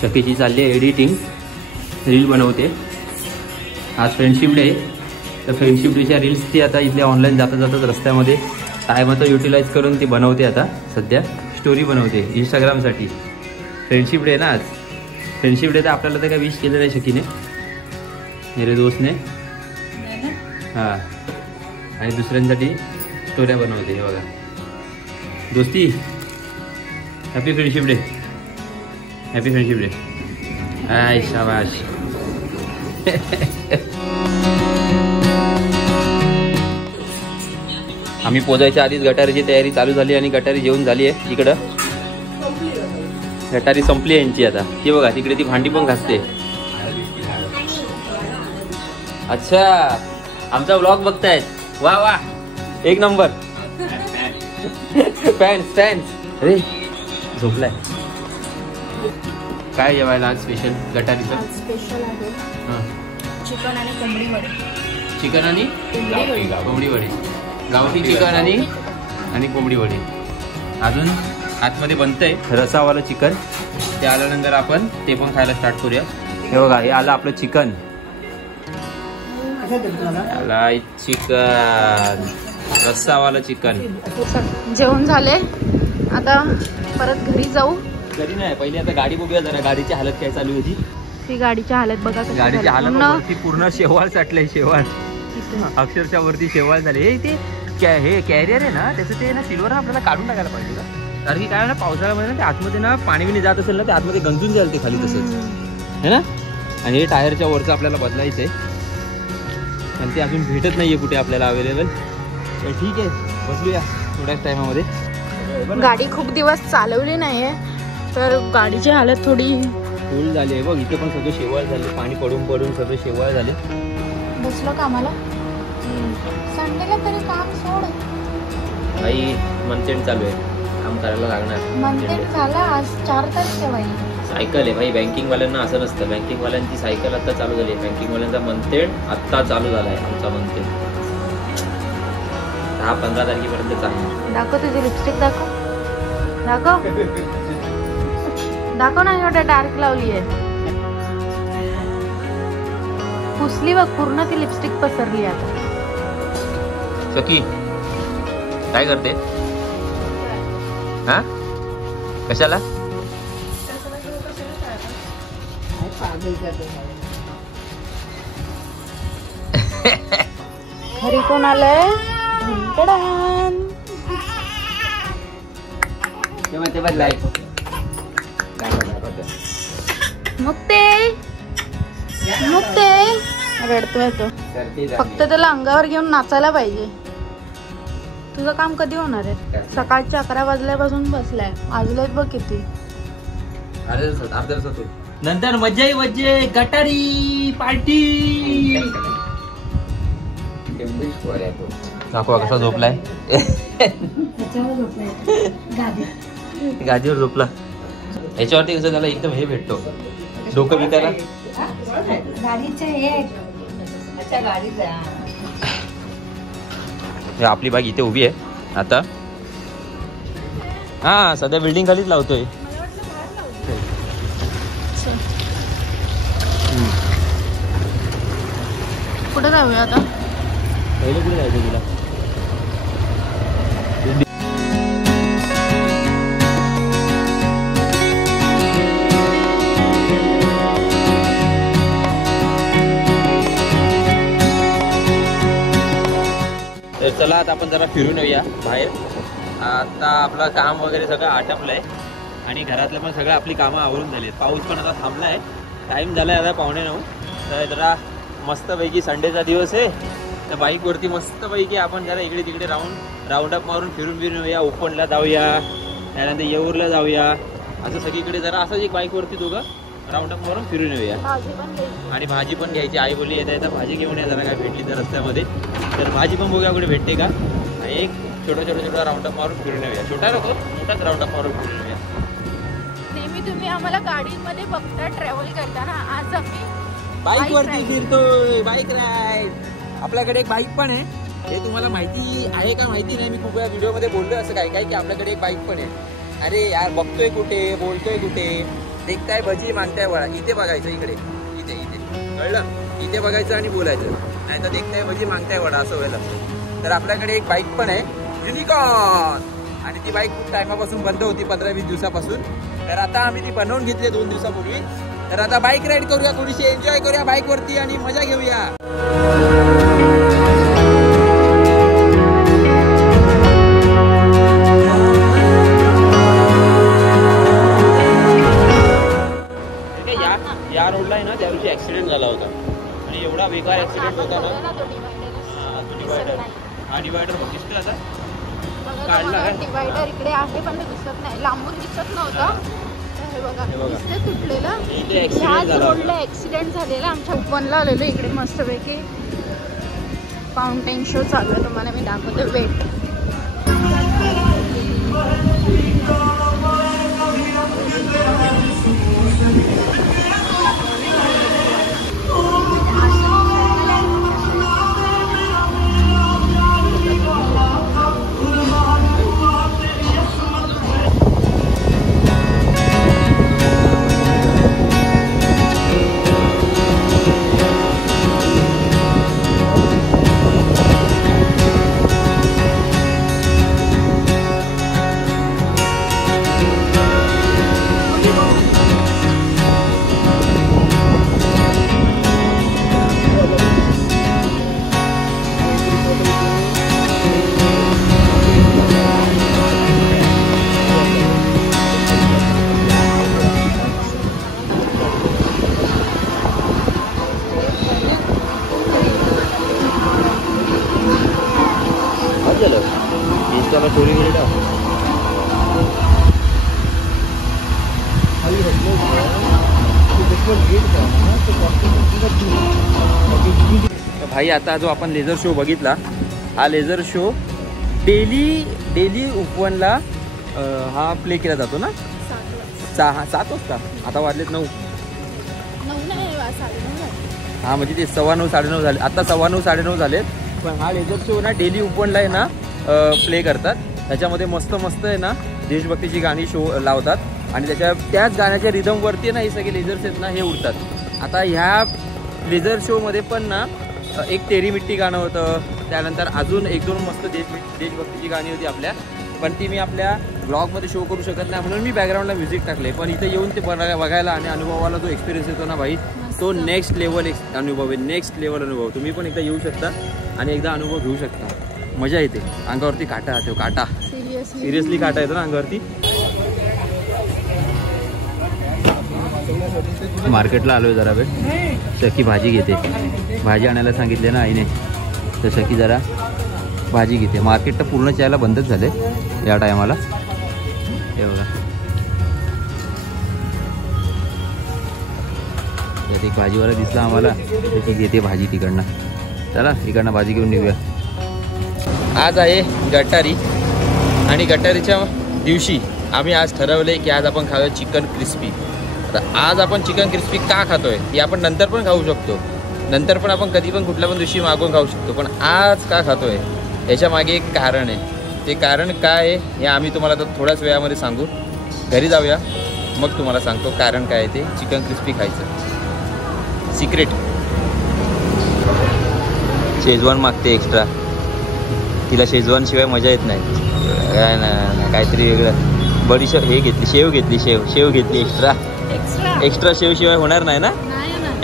शकीची चालली आहे editing, reel बनवते. आज फ्रेंडशिप डे आहे, तर फ्रेंडशिप डेच्या रील्स ती आता इथले ऑनलाईन जाता जातात रस्त्यामध्ये टायमाचं युटिलाइज करून ती बनवते. आता सध्या स्टोरी बनवते इंस्टाग्रामसाठी. फ्रेंडशिप डे ना आज. फ्रेंडशिप डे तर आपल्याला तर काय विश केलं नाही शकीने, मेरे दोस्तने. हां, आणि दुसऱ्यांसाठी स्टोऱ्या बनवते. हे बघा दोस्ती. Happy friendship day, happy friendship day. I शाबाश. आम्ही पोजायच्या आधीच गटारीची तयारी चालू झाली आणि गटारी जेवून झाली आहे. इकडं गटारी संपली यांची आता. ती बघा तिकडे ती भांडी पण घासते. अच्छा, आमचा व्लॉग बघतायत. वा वा, एक नंबर. Fans fans. अरे झोपलाय. काय जेवायला आज स्पेशल गटारीचं? स्पेशल आहे चिकन आणि कोंबडी वडे. चिकन आणि कोंबडी वडे. गावठी चिकन आणि कोंबडी वडे. अजून आतमध्ये बनतंय रसावालं चिकन. ते आल्यानंतर आपण ते पण खायला स्टार्ट करूया. हे बघा, हे आलं आपलं चिकन. Chicken रस्सावालं chicken. जेवण झाले, आता परत घरी जाऊ. घरी नाही, पहिले आता गाडी बघूया जरा. गाडीची हालत काय चालू होती. ती गाडीची हालत बघा. गाडीची हालत पूर्ण शेवाळ साठलंय. शेवाळ अक्षरशः वरती शेवाळ झाले. हे कॅरियर आहे ना, त्याचं ते ना सिल्वर आपल्याला काढून टाकायला पाहिजे का. कारण की काय ना, पावसाळ्यामध्ये ना ते आतमध्ये ना पाणी बिणी जात असेल ना, ते आतमध्ये गंजून जाईल ते खाली तसंच है ना. आणि हे टायरच्या वरचं आपल्याला बदलायचं आहे, आणि ते अजून भेटत नाहीये कुठे आपल्याला अवेलेबल. तर ठीक आहे, बसूया थोड्याच टायमामध्ये. गाडी खूप दिवस चालवली नाहीये, तर गाडीची हालत थोडी फुल झाली आहे. बघ इथे पण सगळं शेवाळ झाले, पाणी पडून पडून सगळं शेवाळ झाले. बसलो कामाला. संडेला तरी काम सोड. भाई मंथेंड चालू आहे, काम करायला लागणार. मंथेंड झाला आज 4 तारीख आहे. सायकल आहे भाई. बँकिंग वाल्यांना असं नसतं. बँकिंग वाल्यांची सायकल आता चालू झाली आहे. बँकिंग वाल्यांचा मंथेंड आता चालू झाला आहे. आमचा मंथेंड 10-15 तारखेपर्यंत चालणार. दाखव तुझी लिपस्टिक. दाखव दाखव दाखव ना. एवढं डार्क लावली आहे. पुसली बघ पूर्ण, ती लिपस्टिक पसरली आता. सखी काय करते? हा, कशाला? घरी कोण आलंय? मुक्ते मुक्ते रडतोय तो. फक्त त्याला अंगावर घेऊन नाचायला पाहिजे. तुझं काम कधी होणार आहे? सकाळच्या 11 वाजल्यापासून बसलाय. वाजलेत बघ किती. नंतर मज्जा मज्जे गटारी पार्टी. दाखवा कसा झोपलाय. गादीवर झोपला. याच्यावरती कसं त्याला एकदम हे भेटतो, डोकं विकायला. आपली बाग इथे उभी आहे आता. हा, सध्या बिल्डिंग खालीच लावतोय. कुठे जाऊया आता? पहिले कुठे जायचं तुला? तर चला आता आपण जरा फिरून येऊया बाहेर. आता आपलं काम वगैरे सगळं आटपलंय आणि घरातलं पण सगळं आपली कामं आवरून झाली. पाऊस पण आता थांबलाय. टाइम झालाय आता 8:45. तर जरा मस्तपैकी संडेचा दिवस आहे, तर बाईकवरती मस्तपैकी आपण जरा इकडे तिकडे राऊंड अप मारून फिरून येऊया. ओपनला जाऊया, त्यानंतर येऊरला जाऊया. असं सगळीकडे जरा असंच एक बाईकवरती दोघं राऊंड अप मारून फिरून येऊया. आणि भाजी पण घ्यायची. आई बोलली येता येता भाजी घेऊन या जरा, काय भेटली तर रस्त्यामध्ये. तर भाजी पण बघूया कुठे भेटते का. आणि एक छोटा राऊंड अप मारून फिरून येऊया. छोटा नको, मोठाच राऊंड अप मारून फिरून येऊया. नेहमी तुम्ही आम्हाला गाडीमध्ये बघता ट्रॅव्हल करताना, आज आम्ही बाईक वरती फिरतोय. Bike ride. आपल्याकडे एक बाईक पण आहे. हे तुम्हाला माहिती आहे का माहिती नाही, मी खूप वेळा व्हिडिओमध्ये बोललोय असं काय काय की आपल्याकडे एक बाईक पण आहे. अरे यार बघतोय कुठे, बोलतोय कुठे, देखताय भजी मागताय वळा. इथे बघायचं, इकडे इथे इथे कळलं, इथे बघायचं आणि बोलायचं, नाही तर देखताय भजी मागताय वडा असं व्हायला. तर आपल्याकडे एक बाईक पण आहे युनिकॉर्न, आणि ती बाईक खूप टायमापासून बंद होती, 15-20 दिवसापासून. तर आता आम्ही ती बनवून घेतली 2 दिवसापूर्वी. तर आता बाईक राईड करूया, थोडीशी एन्जॉय करूया बाईक वरती आणि मजा घेऊया. या रोडला आहे ना त्या दिवशी ऍक्सिडेंट झाला होता, आणि एवढा बेकार ऍक्सिडेंट होता ना. डिवायडर, हा डिवायडर दिसतोय आता, काढला काय डिवायडर इकडे आहे पण ते दिसत नाही, लांबून दिसत नव्हता. हे बघा दिसते तुटलेलं. ह्याच रोडला ऍक्सिडेंट झालेला. आमच्या उपवनला आलेलो इकडे मस्तपैकी फाउंटेन शो चालू आहे, तुम्हाला मी दाखवते. वेट भाई. आता जो आपण लेझर शो बघितला, हा लेझर शो डेली उपवनला हा प्ले केला जातो ना. 7 वाजता, आता वाजलेत 9. हा म्हणजे ते 9:15 9:30 झाले, आता 9:15 9:30 झालेत. पण हा लेझर शो ना डेली उपवनला आहे ना प्ले करतात. त्याच्यामध्ये मस्त मस्त आहे ना देशभक्तीची गाणी शो लावतात, आणि त्याच गाण्याच्या रिदमवरती ना हे सगळे लेझर्स आहेत ना हे उडतात. आता ह्या लेझर शोमध्ये पण ना एक तेरी मिट्टी गाणं होतं, त्यानंतर अजून 1-2 मस्त देशभक्तीची गाणी होती आपल्या, पण ती मी आपल्या ब्लॉगमध्ये शो करू शकत नाही, म्हणून मी बॅकग्राऊंडला म्युझिक टाकले. पण इथे येऊन ते बघायला आणि अनुभवाला जो एक्सपिरियन्स येतो ना भाई, तो नेक्स्ट लेवल अनुभव आहे, नेक्स्ट लेवल अनुभव. तुम्ही पण एकदा येऊ शकता आणि एकदा अनुभव घेऊ शकता, मजा येते. अंगावरती काटा येतो, काटा सिरियसली काटा येतो ना अंगावरती. मार्केटला आलोय जरा वेळ, सखी भाजी घेते, भाजी आणायला सांगितले ना आईने, तर सखी जरा भाजी घेते. मार्केट तर पूर्ण यायला बंदच झाले या टायमाला. हे बघा त्यात एक भाजीवाला दिसला आम्हाला, ती घेते भाजी तिकडनं. चला इकडनं भाजी घेऊन निघूया. आज आहे गटारी, आणि गटारीच्या दिवशी आम्ही आज ठरवले की आज आपण खाऊया चिकन क्रिस्पी. आज आपण चिकन क्रिस्पी का खातोय हे आपण नंतर पण खाऊ शकतो, नंतर पण आपण कधी पण कुठल्या पण दिवशी मागून खाऊ शकतो, पण आज का खातोय याच्या मागे एक कारण आहे. ते कारण काय आहे हे आम्ही तुम्हाला तर थोड्याच वेळामध्ये सांगू. घरी जाऊया मग तुम्हाला सांगतो कारण काय आहे ते चिकन क्रिस्पी खायचं सिक्रेट. शेजवान मागते एक्स्ट्रा, तिला शेजवान शिवाय मजा येत नाही. काय ना काहीतरी वेगळं. बडीशेप हे घेतली, शेव घेतली, शेव घेतली एक्स्ट्रा शेव शिवाय होणार नाही ना,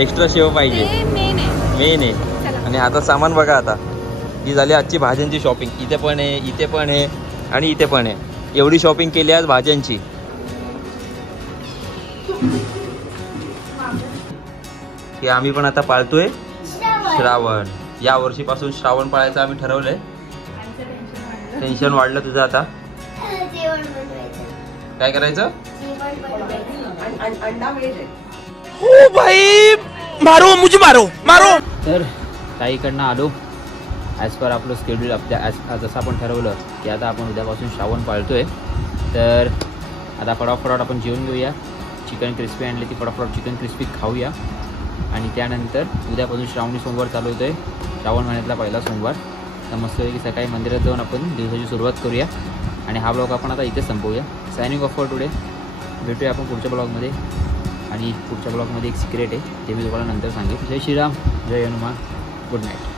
एक्स्ट्रा शेव पाहिजे, मेन आहे. आणि आता सामान बघा, आता ही झाली आजची भाज्यांची शॉपिंग. इथे पण आहे, इथे पण आहे आणि इथे पण आहे. एवढी शॉपिंग केली आज भाज्यांची. की आम्ही पण आता पाळतोय श्रावण. या वर्षीपासून श्रावण पाळायचं आम्ही ठरवलंय. टेन्शन वाढलं तुझं आता. काय करायचं? ओ भाई मारो मुझे, मारो. तर ताईकडनं आलो ॲज पर आपलं स्केड्यूल. जसं आपण ठरवलं की आता आपण उद्यापासून श्रावण पाळतोय, तर आता फटाफट आपण जेवून घेऊया. चिकन क्रिस्पी आणली ती, फटाफट चिकन क्रिस्पी खाऊया, आणि त्यानंतर उद्यापासून श्रावणी सोमवार चालू होतोय. श्रावण महिन्यातला पहिला सोमवार. तर मस्तपैकी सकाळी मंदिरात जाऊन आपण दिवसाची सुरुवात करूया आणि हा ब्लॉग आपण आता इथेच संपवूया. Signing off for today. भेटूया आपण पुढच्या ब्लॉगमध्ये. आणि पुढच्या ब्लॉगमध्ये एक सिक्रेट आहे ते मी तुम्हाला नंतर सांगेन. जय श्रीराम, जय हनुमान, गुड नाईट.